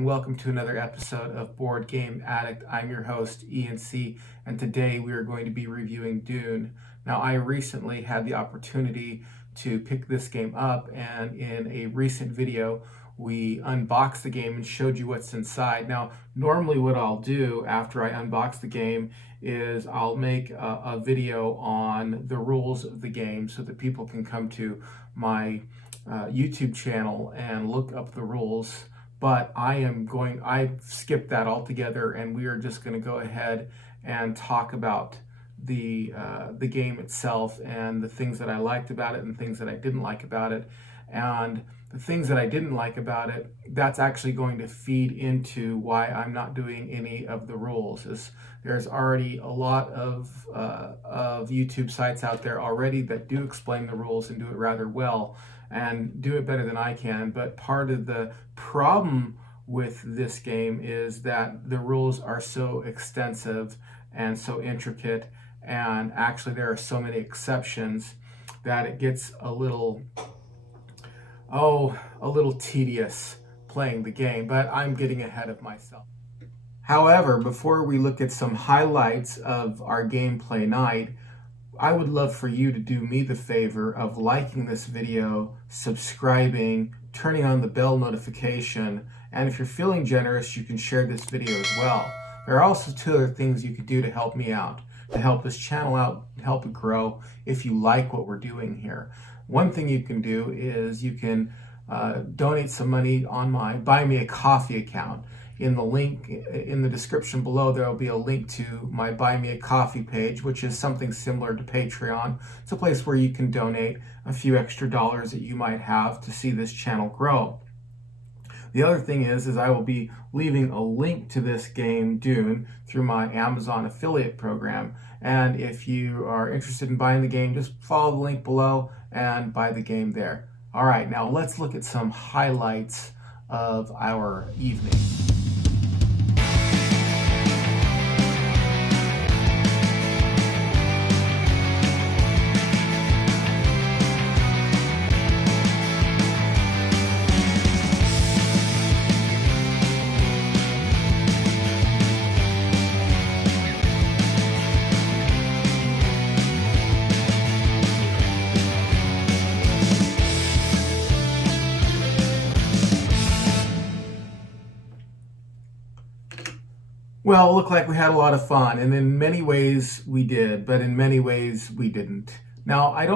and welcome to another episode of Board Game Addict. I'm your host, Ian C., and today we are going to be reviewing Dune. Now, I recently had the opportunity to pick this game up, and in a recent video, we unboxed the game and showed you what's inside. Now, normally what I'll do after I unbox the game is I'll make a video on the rules of the game so that people can come to my YouTube channel and look up the rules. But I skipped that altogether, and we are just going to go ahead and talk about the game itself and the things that I liked about it and things that I didn't like about it. And the things that I didn't like about it, that's actually going to feed into why I'm not doing any of the rules. There's already a lot of YouTube sites out there already that do explain the rules and do it rather well and do it better than I can. But part of the problem with this game is that the rules are so extensive and so intricate, and actually there are so many exceptions that it gets a little tedious playing the game, but I'm getting ahead of myself. However, before we look at some highlights of our gameplay night, I would love for you to do me the favor of liking this video, subscribing, turning on the bell notification, and if you're feeling generous, you can share this video as well. There are also two other things you could do to help me out, to help this channel out, help it grow, if you like what we're doing here. One thing you can do is you can donate some money on my Buy Me a Coffee account. In the link in the description below, there will be a link to my Buy Me a Coffee page, which is something similar to Patreon. It's a place where you can donate a few extra dollars that you might have to see this channel grow. The other thing is I will be leaving a link to this game, Dune, through my Amazon affiliate program. And if you are interested in buying the game, just follow the link below and buy the game there. All right, now let's look at some highlights of our evening. Well, it looked like we had a lot of fun, and in many ways we did, but in many ways we didn't. Now, I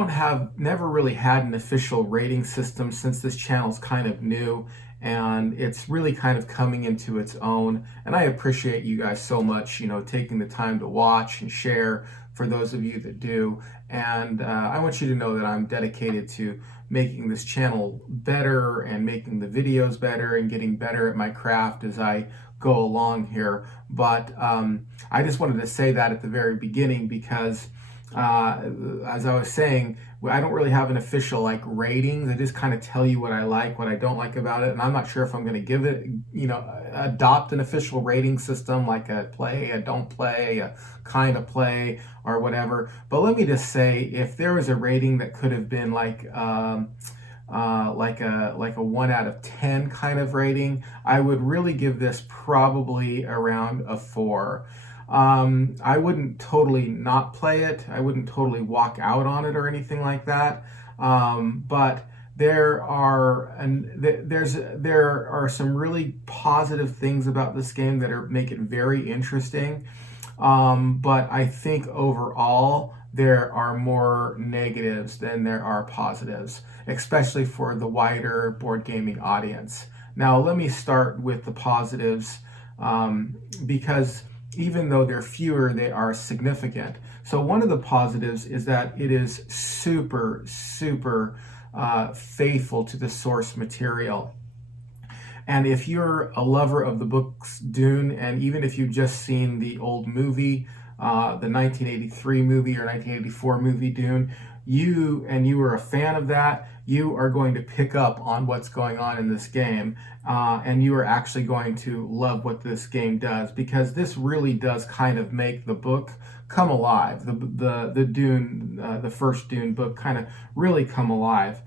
never really had an official rating system since this channel's kind of new, and it's really kind of coming into its own. And I appreciate you guys so much, taking the time to watch and share, for those of you that do. And I want you to know that I'm dedicated to making this channel better and making the videos better and getting better at my craft as I go along here. But I just wanted to say that at the very beginning because as I was saying, I don't really have an official ratings. I just kind of tell you what I like, what I don't like about it, and I'm not sure if I'm going to give it, adopt an official rating system like a play, a don't play, a kind of play, or whatever. But let me just say, if there was a rating that could have been like a 1 out of 10 kind of rating, I would really give this probably around a 4. I wouldn't totally not play it. I wouldn't totally walk out on it or anything like that. But there are some really positive things about this game that make it very interesting. But I think overall there are more negatives than there are positives, especially for the wider board gaming audience. Now, let me start with the positives because even though they're fewer, they are significant. So one of the positives is that it is super faithful to the source material. And if you're a lover of the books Dune, and even if you've just seen the old movie, the 1983 movie or 1984 movie Dune, you were a fan of that, you are going to pick up on what's going on in this game, and you are actually going to love what this game does, because this really does kind of make the book come alive. The Dune, the first Dune book, kind of really come alive.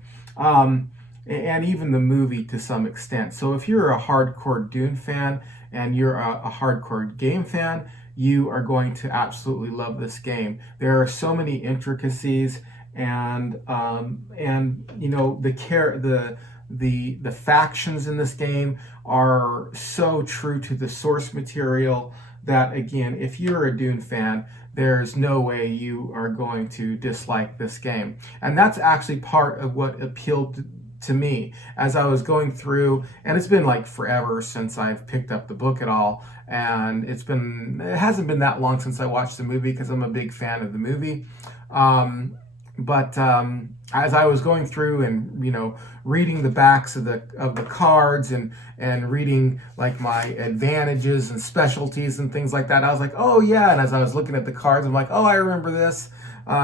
and even the movie to some extent. So if you're a hardcore Dune fan and you're a hardcore game fan, you are going to absolutely love this game. There are so many intricacies, and you know, the factions in this game are so true to the source material that, again, if you're a Dune fan, there's no way you are going to dislike this game. And that's actually part of what appealed to me as I was going through, and it's been like forever since I've picked up the book at all, and it hasn't been that long since I watched the movie because I'm a big fan of the movie. But as I was going through and, you know, reading the backs of the cards and reading like my advantages and specialties and things like that, I was like, oh yeah. And as I was looking at the cards, I'm like, oh, I remember this.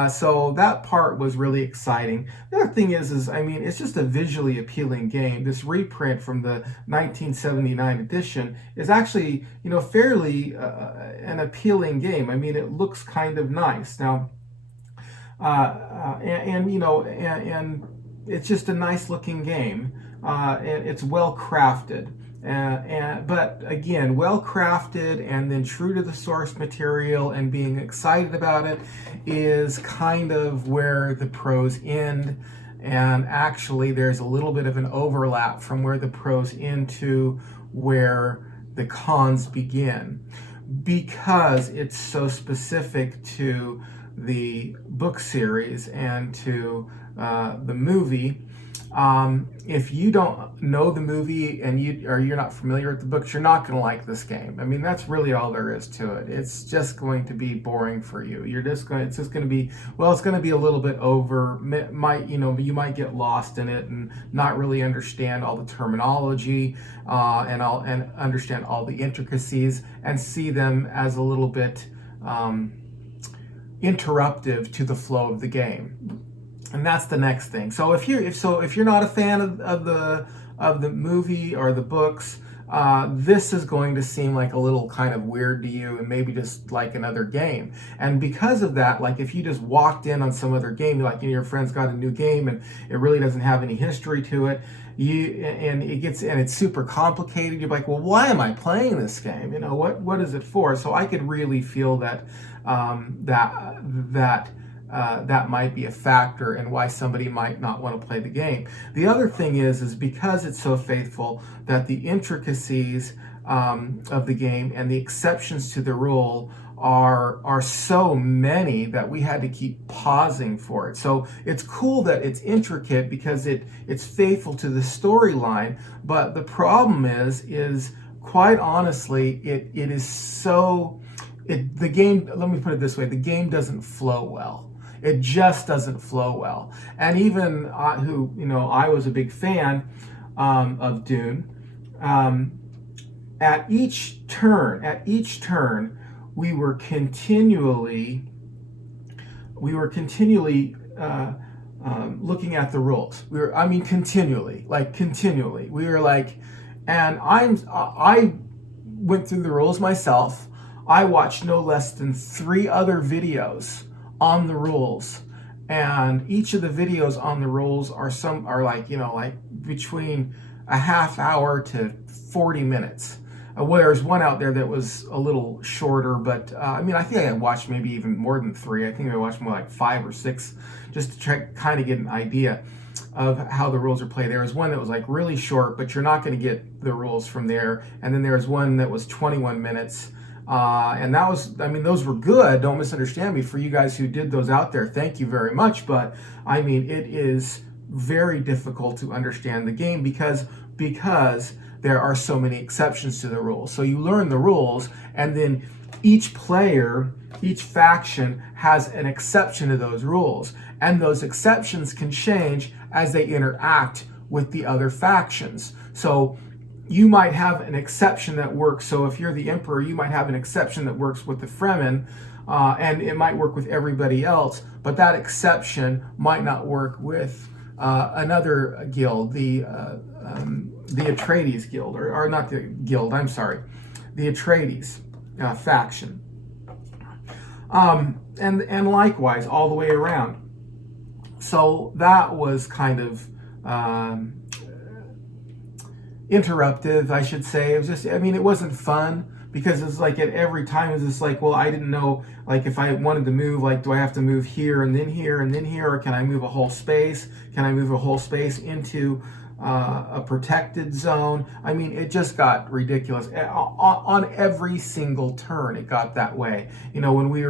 So that part was really exciting. The other thing is I mean, it's just a visually appealing game. This reprint from the 1979 edition is actually, you know, fairly an appealing game. I mean, it looks kind of nice. Now, you know, and it's just a nice looking game. And it's well crafted. But again, well crafted and then true to the source material and being excited about it is kind of where the pros end. And actually, there's a little bit of an overlap from where the pros end to where the cons begin, because it's so specific to the book series and to the movie. If you don't know the movie and you're not familiar with the books, you're not going to like this game. I mean, that's really all there is to it. It's just going to be boring for you. It's just going to be, well, it's going to be a little bit over. You might get lost in it and not really understand all the terminology and understand all the intricacies and see them as a little bit interruptive to the flow of the game. And that's the next thing. So if you're not a fan of the movie or the books, this is going to seem like a little kind of weird to you and maybe just like another game. And because of that, like if you just walked in on some other game, like, you know, your friend's got a new game and it really doesn't have any history to it, and it's super complicated, you're like, well, why am I playing this game? You know, what is it for? So I could really feel that that might be a factor in why somebody might not want to play the game. The other thing is because it's so faithful that the intricacies of the game and the exceptions to the rule are so many that we had to keep pausing for it. So it's cool that it's intricate because it's faithful to the storyline, but the problem is quite honestly, it is so... the game, let me put it this way, the game doesn't flow well. It just doesn't flow well. And even I was a big fan of Dune. At each turn, we were continually looking at the rules. Continually. We were like, and I went through the rules myself. I watched no less than 3 other videos on the rules, and each of the videos on the rules are like between a half hour to 40 minutes. Well, there's one out there that was a little shorter, but I think I watched maybe even more than 3. I think I watched more like 5 or 6 just to try kind of get an idea of how the rules are played. There was one that was like really short, but you're not going to get the rules from there. And then there was one that was 21 minutes. And that was, those were good. Don't misunderstand me. For you guys who did those out there, thank you very much. But it is very difficult to understand the game because there are so many exceptions to the rules. So you learn the rules, and then each player, each faction has an exception to those rules. And those exceptions can change as they interact with the other factions. So you might have an exception that works. So if you're the emperor, you might have an exception that works with the Fremen, and it might work with everybody else, but that exception might not work with another guild, the Atreides guild, or not the guild, I'm sorry, the Atreides faction. And likewise all the way around. So that was kind of interruptive, I should say. It was just, I mean, it wasn't fun because it's like at every time it was just like, well, I didn't know, like if I wanted to move, like, do I have to move here and then here and then here, or can I move a whole space? Can I move a whole space into a protected zone? I mean, it just got ridiculous. On every single turn, it got that way. You know, when we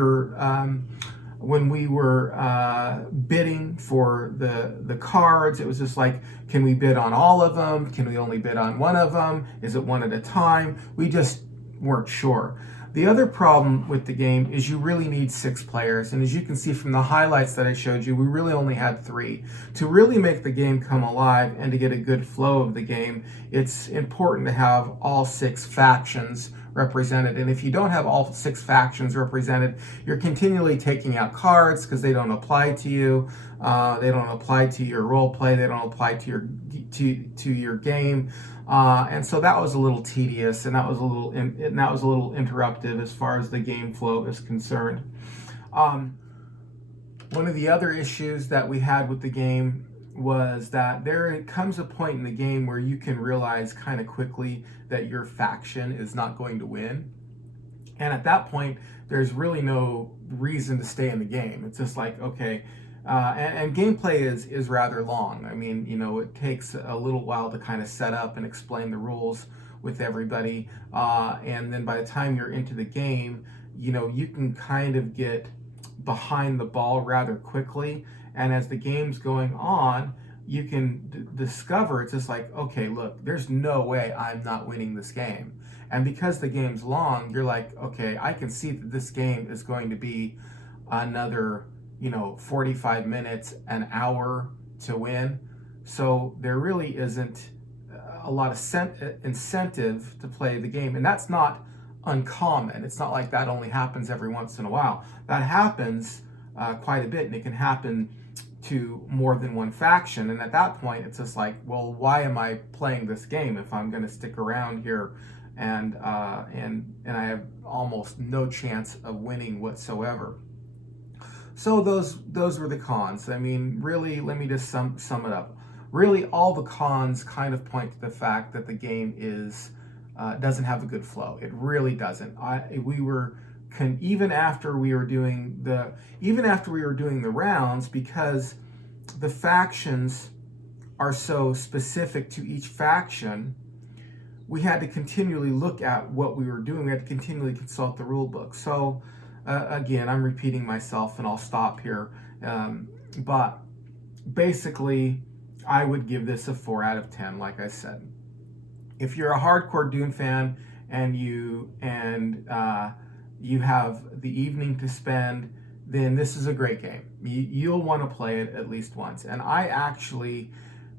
were bidding for the cards, it was just like, can we bid on all of them? Can we only bid on one of them? Is it one at a time? We just weren't sure. The other problem with the game is you really need 6 players. And as you can see from the highlights that I showed you, we really only had 3. To really make the game come alive and to get a good flow of the game, it's important to have all 6 factions represented. And if you don't have all 6 factions represented, you're continually taking out cards because they don't apply to you. They don't apply to your role play. They don't apply to your game. And so that was a little tedious, and that was a little interruptive as far as the game flow is concerned. One of the other issues that we had with the game was that there comes a point in the game where you can realize kind of quickly that your faction is not going to win. And at that point, there's really no reason to stay in the game. It's just like, okay, and gameplay is rather long. I mean, you know, it takes a little while to kind of set up and explain the rules with everybody. And then by the time you're into the game, you know, you can kind of get behind the ball rather quickly. And as the game's going on, you can discover it's just like, okay, look, there's no way I'm not winning this game. And because the game's long, you're like, okay, I can see that this game is going to be another, you know, 45 minutes, an hour to win. So there really isn't a lot of incentive to play the game. And that's not uncommon. It's not like that only happens every once in a while. That happens quite a bit, and it can happen to more than one faction. And at that point, it's just like, well, why am I playing this game if I'm going to stick around here and I have almost no chance of winning whatsoever? So those were the cons. I mean, really, let me just sum it up. Really, all the cons kind of point to the fact that the game doesn't have a good flow. It really doesn't. Even after we were doing the rounds, because the factions are so specific to each faction, we had to continually look at what we were doing. We had to continually consult the rule book. So again, I'm repeating myself, and I'll stop here. But basically, I would give this a 4 out of 10, like I said. If you're a hardcore Dune fan and you have the evening to spend, then this is a great game. You'll want to play it at least once. And I actually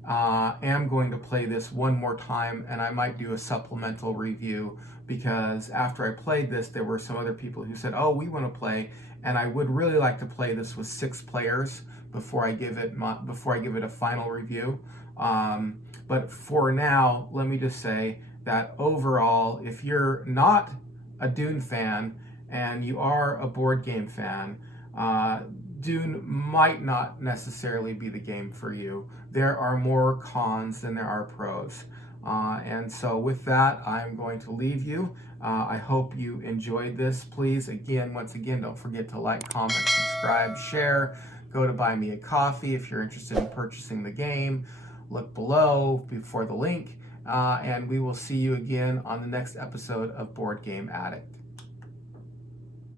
am going to play this one more time, and I might do a supplemental review, because after I played this, there were some other people who said, oh, we want to play, and I would really like to play this with 6 players before I give it a final review. But for now, let me just say that overall, if you're not a Dune fan and you are a board game fan, Dune might not necessarily be the game for you. There are more cons than there are pros. And so with that, I'm going to leave you. I hope you enjoyed this. Please, once again, don't forget to like, comment, subscribe, share. Go to Buy Me a Coffee if you're interested in purchasing the game. Look below before the link. And we will see you again on the next episode of Board Game Addict.